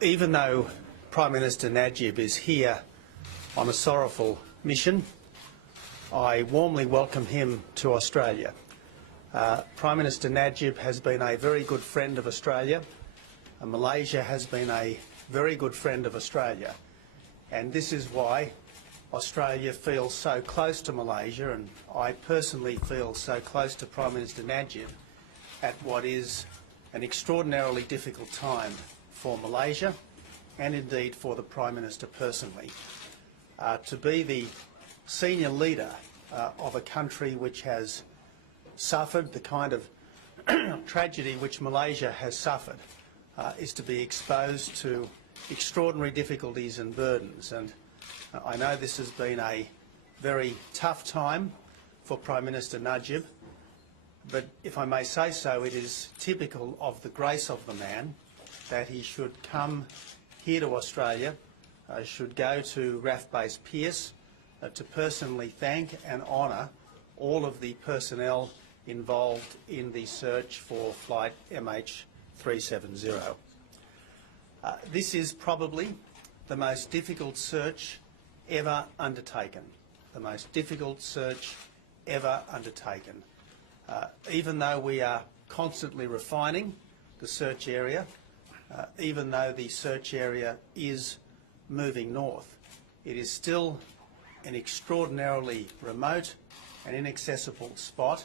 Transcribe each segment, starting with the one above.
Even though Prime Minister Najib is here on a sorrowful mission, I warmly welcome him to Australia. Prime Minister Najib has been a very good friend of Australia. Malaysia has been a very good friend of Australia, and this is why Australia feels so close to Malaysia, and I personally feel so close to Prime Minister Najib at what is an extraordinarily difficult time for Malaysia and indeed for the Prime Minister personally. To be the senior leader of a country which has suffered the kind of tragedy which Malaysia has suffered is to be exposed to extraordinary difficulties and burdens. And I know this has been a very tough time for Prime Minister Najib, but if I may say so, it is typical of the grace of the man that he should come here to Australia, should go to RAF Base Pearce to personally thank and honour all of the personnel involved in the search for flight MH370. This is probably the most difficult search ever undertaken, the most difficult search ever undertaken. Even though we are constantly refining the search area, even though the search area is moving north, it is still an extraordinarily remote and inaccessible spot,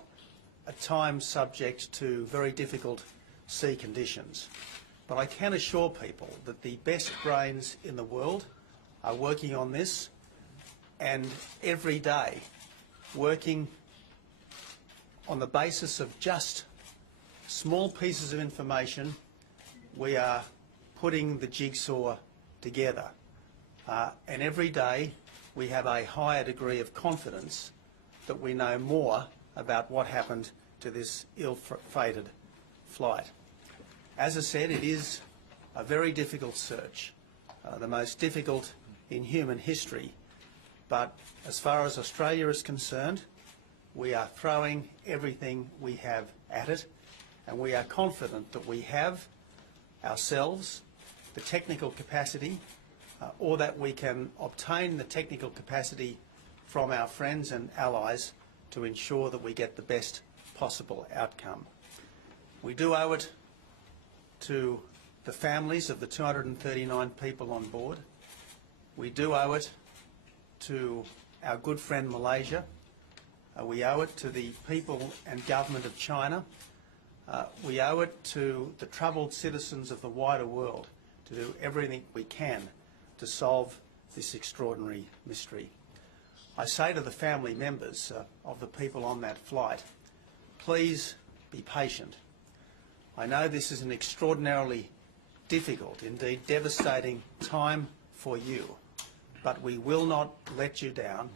at times subject to very difficult sea conditions. But I can assure people that the best brains in the world are working on this, and every day working on the basis of just small pieces of information. We are putting the jigsaw together, and every day we have a higher degree of confidence that we know more about what happened to this ill-fated flight. As I said, it is a very difficult search, the most difficult in human history, but as far as Australia is concerned, we are throwing everything we have at it, and we are confident that we have ourselves the technical capacity, or that we can obtain the technical capacity from our friends and allies to ensure that we get the best possible outcome. We do owe it to the families of the 239 people on board. We do owe it to our good friend Malaysia. We owe it to the people and government of China. We owe it to the troubled citizens of the wider world to do everything we can to solve this extraordinary mystery. I say to the family members of the people on that flight, please be patient. I know this is an extraordinarily difficult, indeed devastating time for you, but we will not let you down.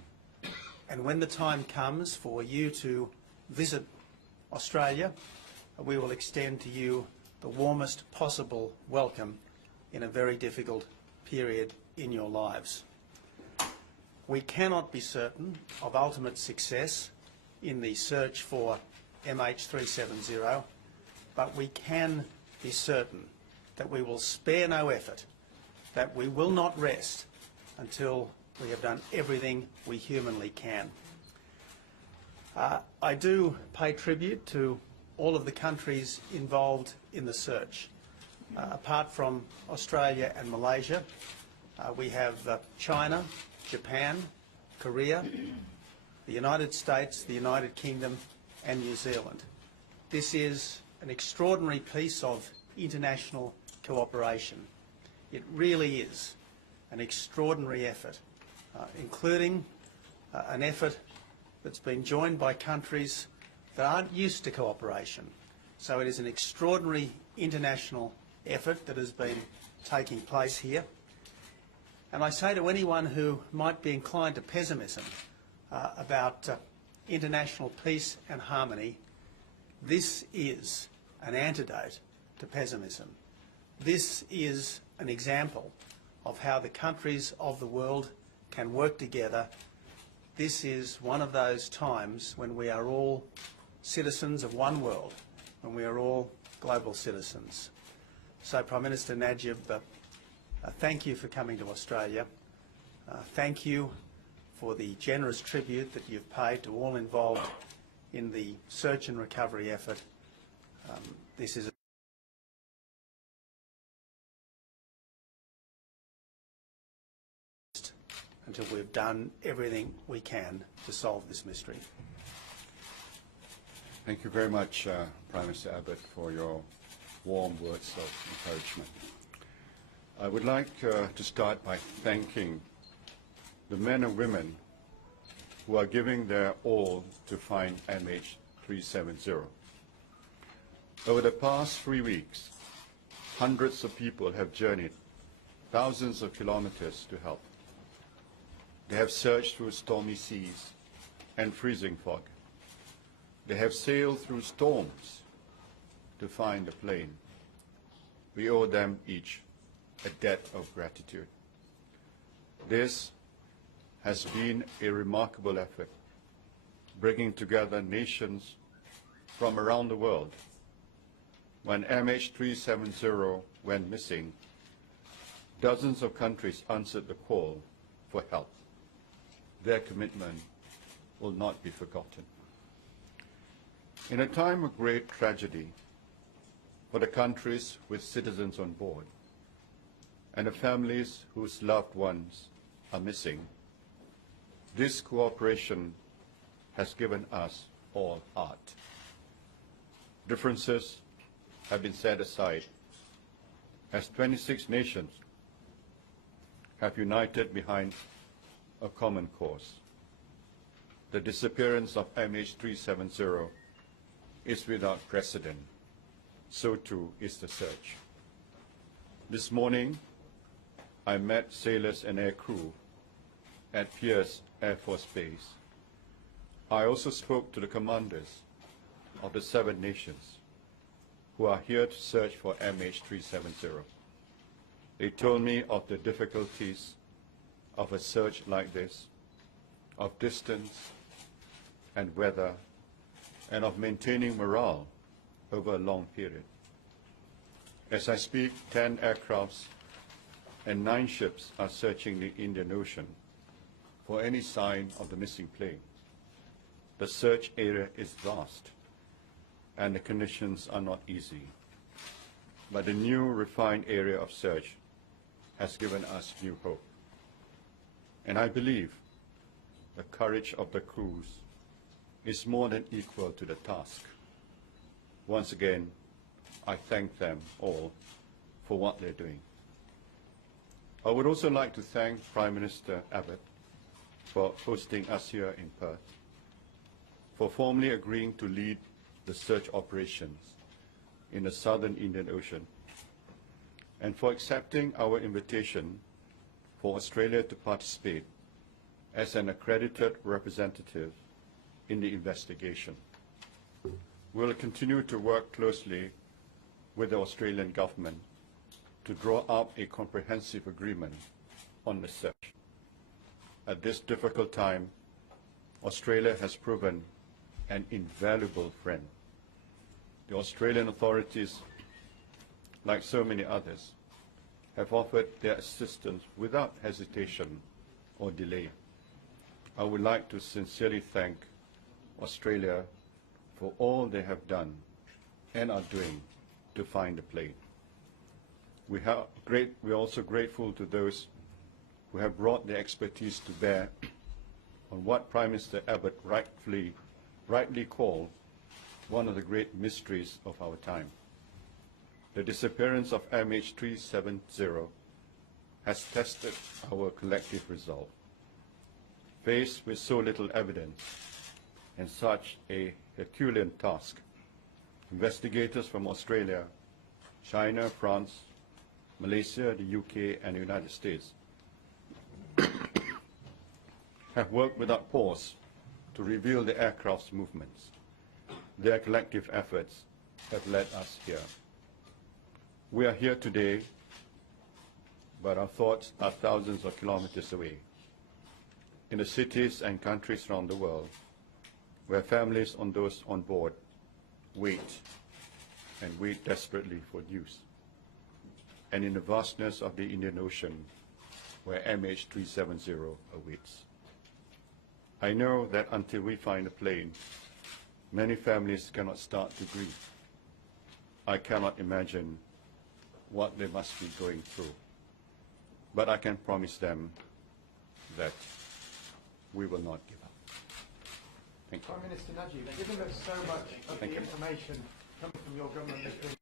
And when the time comes for you to visit Australia, we will extend to you the warmest possible welcome in a very difficult period in your lives. We cannot be certain of ultimate success in the search for MH370, but we can be certain that we will spare no effort, that we will not rest until we have done everything we humanly can. I do pay tribute to all of the countries involved in the search. Apart from Australia and Malaysia, we have China, Japan, Korea, the United States, the United Kingdom and New Zealand. This is an extraordinary piece of international cooperation. It really is an extraordinary effort, including an effort that's been joined by countries that aren't used to cooperation. So it is an extraordinary international effort that has been taking place here. And I say to anyone who might be inclined to pessimism about international peace and harmony, this is an antidote to pessimism. This is an example of how the countries of the world can work together. This is one of those times when we are all citizens of one world, when we are all global citizens. So, Prime Minister Najib, thank you for coming to Australia. Thank you for the generous tribute that you've paid to all involved in the search and recovery effort. This is until we've done everything we can to solve this mystery. Thank you very much, Prime Minister Abbott, for your warm words of encouragement. I would like to start by thanking the men and women who are giving their all to find MH370. Over the past 3 weeks, hundreds of people have journeyed thousands of kilometers to help. They have searched through stormy seas and freezing fog. They have sailed through storms to find the plane. We owe them each a debt of gratitude. This has been a remarkable effort, bringing together nations from around the world. When MH370 went missing, dozens of countries answered the call for help. Their commitment will not be forgotten. In a time of great tragedy for the countries with citizens on board and the families whose loved ones are missing, this cooperation has given us all heart. Differences have been set aside as 26 nations have united behind a common cause. The disappearance of MH370 is without precedent. So too is the search. This morning, I met sailors and air crew at Pierce Air Force Base. I also spoke to the commanders of the 7 nations who are here to search for MH370. They told me of the difficulties of a search like this, of distance and weather, and of maintaining morale over a long period. As I speak, 10 aircrafts and 9 ships are searching the Indian Ocean for any sign of the missing plane. The search area is vast, and the conditions are not easy. But the new refined area of search has given us new hope. And I believe the courage of the crews is more than equal to the task. Once again, I thank them all for what they're doing. I would also like to thank Prime Minister Abbott for hosting us here in Perth, for formally agreeing to lead the search operations in the southern Indian Ocean, and for accepting our invitation for Australia to participate as an accredited representative in the investigation. We will continue to work closely with the Australian government to draw up a comprehensive agreement on the search. At this difficult time, Australia has proven an invaluable friend. The Australian authorities, like so many others, have offered their assistance without hesitation or delay. I would like to sincerely thank Australia for all they have done and are doing to find the plane. We are also grateful to those who have brought their expertise to bear on what Prime Minister Abbott rightly called one of the great mysteries of our time. The disappearance of MH370 has tested our collective resolve. Faced with so little evidence and such a Herculean task, investigators from Australia, China, France, Malaysia, the UK, and the United States have worked without pause to reveal the aircraft's movements. Their collective efforts have led us here. We are here today, but our thoughts are thousands of kilometers away, in the cities and countries around the world, where families and those on board wait and wait desperately for news. and in the vastness of the Indian Ocean, where MH370 awaits. I know that until we find a plane, many families cannot start to grieve. I cannot imagine what they must be going through. But I can promise them that we will not give up. Thank you. Prime Minister Najib, given that so much of the information coming from your government has been